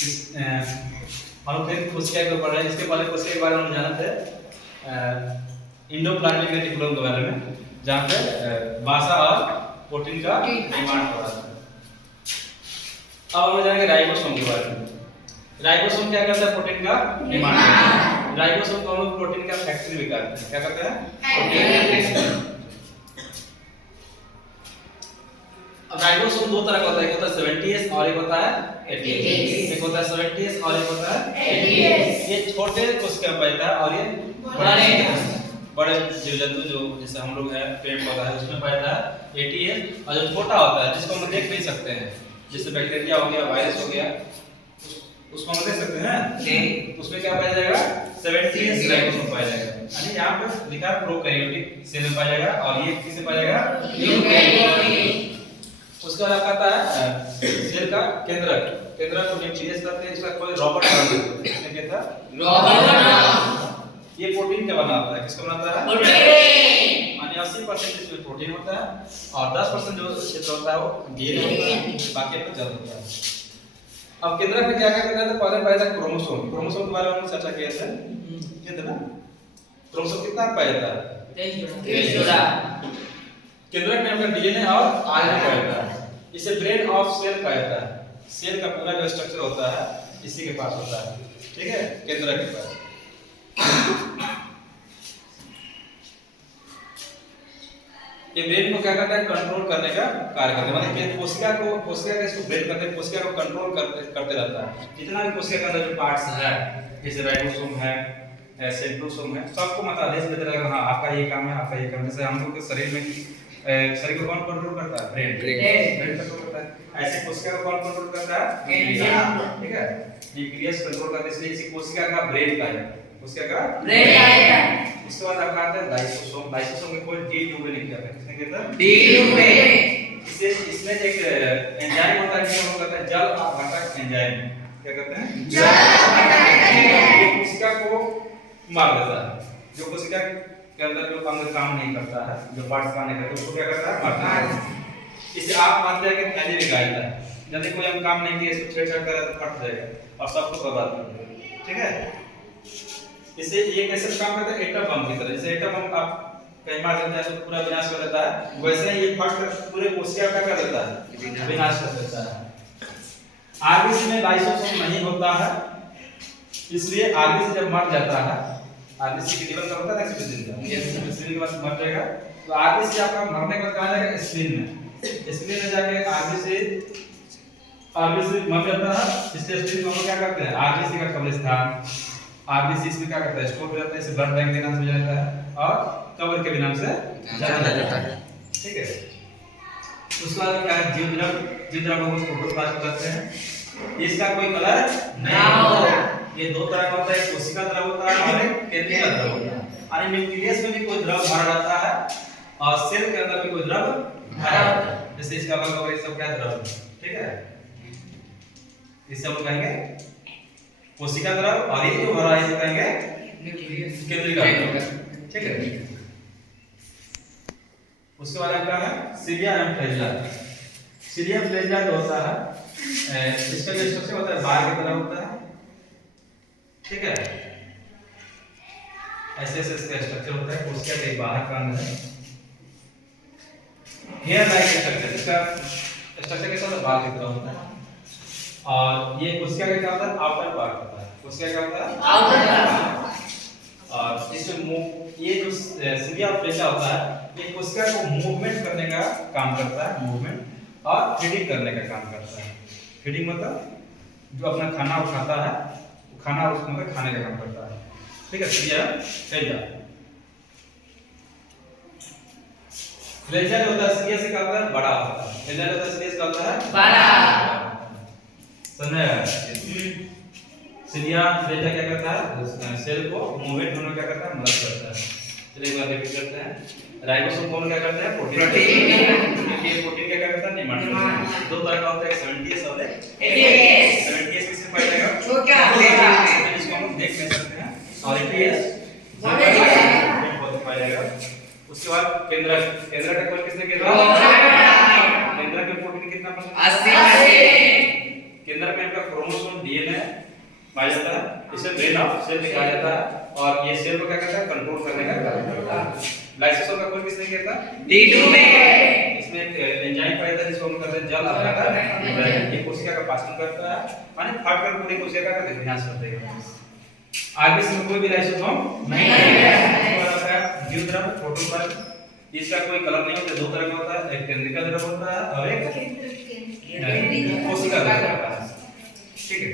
हम लोग फिर कोशिका के ऊपर है। इसके पहले कोशिका के बारे में हम जाना थे इंडोप्लाज्मिक रेटिकुलम के बारे में, जहाँ पे वसा और प्रोटीन का निर्माण हो रहा है। अब हम जानेंगे राइबोसोम के बारे में। राइबोसोम क्या करता है? प्रोटीन का निर्माण करता है। राइबोसोम को हम लोग प्रोटीन का फैक्ट्री भी कहते हैं। क्या कहते हैं? प्रोटीन का फैक्ट्री। अब राइबोसोम दो तरह का होता है, एक होता है 70S और एक होता है 80S। एक होता है 70S और एक होता है 80S। ये छोटे कोशिका पैदा है और ये बड़े जीव जंतु जो जैसे हम लोग हैं, पेड़ पौधा है, उसमें पैदा है 80S। और जो छोटा होता है जिसको हम देख नहीं सकते हैं, जैसे बैक्टीरिया हो गया, वायरस हो गया, उसको हम देख सकते हैं, उसमें क्या पाया जाएगा? 70S राइबोसोम पाया जाएगा। यानी यहाँ पे लिखा है प्रोकैरियोटिक सेल में पाया जाएगा और ये किसमें पाया जाएगा? यूकैरियोटिक। उसके बाद आता है सेल का केंद्रक। केंद्रक को न्यूक्लियस कहते हैं। इसका कोई रॉबर्ट इसमें क्या था? रॉबर्ट। ये प्रोटीन का बनाता है। किसका बनाता है? प्रोटीन। माने 80% इसमें प्रोटीन होता है और 10% जो क्षेत्र होता है वो डीएनए होता है, बाकी अपना जल होता है। अब केंद्रक में क्या क्या करता है? तो पहले पाया जाता है क्रोमोसोम। क्रोमोसोम के बारे में हमने चर्चा किया था। कितना क्रोमोसोम कितना पाया जाता है? 23 जोड़ा। केंद्रक में अपना डीएनए और आरएनए पाया जाता है। इसे ब्रेन ऑफ सेल पाया जाता है। सेल का पूरा जो स्ट्रक्चर होता है इसी के पास होता है। ठीक है, केंद्रक के पास। ये ब्रेन को क्या करता है? कंट्रोल करने का कार्य करता है। मतलब कि कोशिका का इसको ब्रेन करते हैं, कोशिका को कंट्रोल करते रहता है। जितना भी कोशिका के अंदर जो पार्ट्स है, जैसे राइबोसोम है, सेंट्रोसोम है, सबको मतलब आदेश देते रहेगा, हाँ आपका ये काम है, आपका ये काम है। जैसे हम लोग के शरीर में शरीर को कौन कंट्रोल करता है? ब्रेन कंट्रोल करता है। ऐसे कोशिका को कौन कंट्रोल करता है? ठीक है, न्यूक्लियस कंट्रोल करता है। इसलिए इसी कोशिका का ब्रेन का है, कोशिका का ब्रेन है। इसके बाद आपका आता है लाइसोसोम। लाइसोसोम में कोई D2 में नहीं किया है। किसने किया था? D2 में। इसमें एक एंजाइम होता है जिसे हम कहते हैं जल अपघटक एंजाइम। क्या कहते हैं? जल अपघटक एंजाइम। ये कोशिका को मार देता है। जो कोशिका के अंदर जो अंग काम नहीं करता है, जो पार्ट्स काम नहीं करते, उसको क्या करता है? मारता है। इसे आप मानते हैं कि थैली में गायता है, यदि कोई हम काम नहीं किया, इसको छेड़छाड़ करा तो फट जाएगा और सबको बर्बाद कर देगा। ठीक है, इसे ये कैसे काम करता है? एटम बम की तरह। जैसे एटम बम आप कहीं मार देते हैं तो पूरा विनाश कर देता है, वैसे ही ये फट कर पूरे कोशिका का कर देता है, विनाश कर देता है। आरबीसी में लाइसोसोम नहीं होता है, इसलिए आरबीसी जब मर जाता है, आरबीसी की लेवल का होता है ना स्प्लीन का, ये स्प्लीन के बाद मर जाएगा तो आरबीसी आपका मरने के बाद कहां जाएगा? स्प्लीन में। स्प्लीन में जाके आरबीसी मर जाता है। इसलिए स्प्लीन को हम क्या करते हैं? आरबीसी का कब्रिस्तान। आरबीसी इसमें क्या करता है? स्टोर हो जाता है, इसे ब्लड बैंक के नाम से जाना जाता है और कब्र के भी नाम से जाना जाता है। ठीक है, उसके बाद क्या है? जीव द्रव को प्रोटोप्लाज्म कहते हैं। इसका कोई कलर नहीं होता। ये दो तरह का होता है, कोशिका द्रव होता है और एक केंद्रीय द्रव होता है। और न्यूक्लियस में भी कोई द्रव भरा रहता है और सेल के अंदर भी कोई द्रव भरा रहता है। जैसे इसका अलग होगा, ये सब क्या द्रव है? ठीक है, इसे हम कहेंगे कोशिका द्रव और ये जो भरा है इसे कहेंगे केंद्रीय द्रव। ठीक है, उसके बाद क्या है? सीलिया एंड फ्लैजिला। सीलिया फ्लैजिला जो होता है इसका जो स्ट्रक्चर होता है बार की तरह होता है। ठीक है, ऐसे इसका स्ट्रक्चर होता है, कोशिका के बाहर का अंग है। हेयर लाइक स्ट्रक्चर, इसका स्ट्रक्चर कैसा होता है? बाल की तरह होता है। और ये कोशिका का क्या होता है? आउटर पार्ट होता है। कोशिका क्या होता है? Outer part. और इसमें ये जो सीलिया फ्लैजिला होता है, ये कोशिका को मूवमेंट करने का काम करता है, मूवमेंट और फीडिंग करने का काम करता है। फीडिंग मतलब जो अपना खाना खाता है, खाना उसको मतलब खाने का काम करता है। ठीक है, सीलिया फ्लैजिला। फ्लैजिला जो होता है सीलिया से क्या होता है? बड़ा होता है। फ्लैजिला जो होता है सीलिया से क्या होता है? बड़ा। समझे? सीलिया फ्लैजिला क्या करता है? सेल को मूवमेंट होने में क्या करता है? मदद करता है। चलिए एक बार रिपीट करते हैं। राइबोसोम कौन क्या करता है? प्रोटीन। ये प्रोटीन क्या करता है? निर्माण करता है। दो तरह का होता है, 70S और 80S। 70S किसमें पाया जाएगा? इसको हम देख नहीं सकते हैं। और 80S पाया जाएगा। उसके बाद केंद्रक। केंद्रक का कोई किसने किया? केंद्रक में प्रोटीन कितना %? 80%। केंद्रक में डेवलपमेंट का क्रोमोसोम डीएनए पाया जाता है, इसे ब्रेन ऑफ सेल भी कहा जाता है, और ये सेल को क्या करता है, कंट्रोल करने का कार्य करता है। लाइसोसोम का कोई किसने किया था, D2 में इसमें एक एंजाइम पाया जाता है जिसको हम कहते हैं जल अपघटन, ये कोशिका का पाचन करता है, माने फट कर पूरी कोशिका का विन्यास कर देगा। आगे से कोई भी लाइसोसोम नहीं है, द्विध्रुव प्रोटोन, इसका कोई कलर नहीं होता, दो तरह का होता है, एक केंद्रीय द्रव होता है और एक कोशिका द्रव होता है, ठीक है।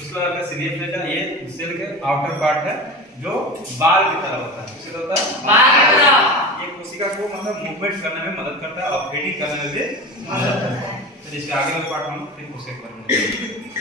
उसके बाद आपका सीनियर प्लेट है, ये सेल के आउटर पार्ट है जो बाल की तरह होता है, किस तरह होता है, बाल की तरह। ये कोशिका को मतलब मूवमेंट करने में मदद करता है और फीडिंग करने में भी मदद करता है। तो इसके आगे वाले पार्ट हम फिर कोशिका करेंगे।